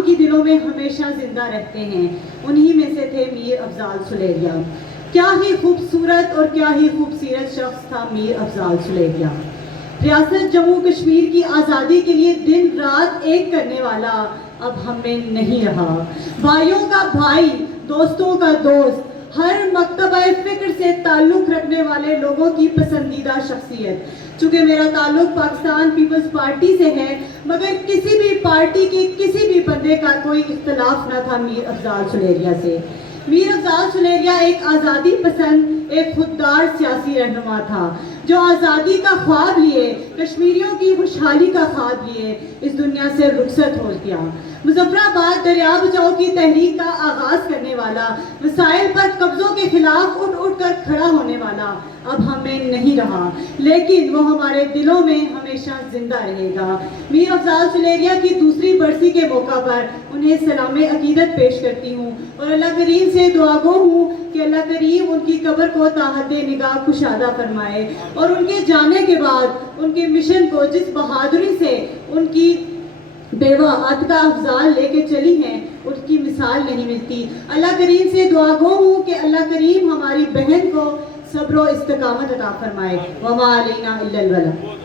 عوام کی دلوں میں ہمیشہ زندہ رہتے ہیں. انہی میں سے تھے میر افضال سلیریا. کیا ہی خوبصورت اور کیا ہی خوبصورت شخص تھا میر افضال سلیریا. ریاست جموں کشمیر کی آزادی کے لیے دن رات ایک کرنے والا اب ہم میں نہیں رہا. بھائیوں کا بھائی، دوستوں کا دوست، ہر مکتبہ فکر سے تعلق رکھنے والے لوگوں کی پسندیدہ شخصیت. چونکہ میرا تعلق پاکستان پیپلز پارٹی سے ہے، مگر کسی بھی پارٹی کے کسی بھی بندے کا کوئی اختلاف نہ تھا میر افضال سلیریا سے. میر افضال سلیریا ایک آزادی پسند، ایک خوددار سیاسی رہنما تھا جو آزادی کا خواب لیے، کشمیریوں کی خوشحالی کا خواب لیے اس دنیا سے رخصت ہو گیا. مظفر آباد دریا بچاؤ کی تحریک کا آغاز کرنے والا، وسائل پر قبضوں کے خلاف اٹھ اٹھ کر کھڑا ہونے والا اب ہمیں نہیں رہا، لیکن وہ ہمارے دلوں میں ہمیشہ زندہ رہے گا. میر افضال سلیریا کی دوسری برسی کے موقع پر انہیں سلام عقیدت پیش کرتی ہوں اور اللہ کریم سے دعا گو ہوں کہ اللہ کریم ان کی قبر کو تا حد نگاہ کشادہ فرمائے اور ان کے جانے کے بعد ان کے مشن کو جس بہادری سے ان کی بیوہ عاتقہ افضال لے کے چلی ہیں ان کی مثال نہیں ملتی. اللہ کریم سے دعا گو ہوں کہ اللہ کریم ہماری بہن کو صبر و استقامت عطا فرمائے. وما علینا الا البلاغ.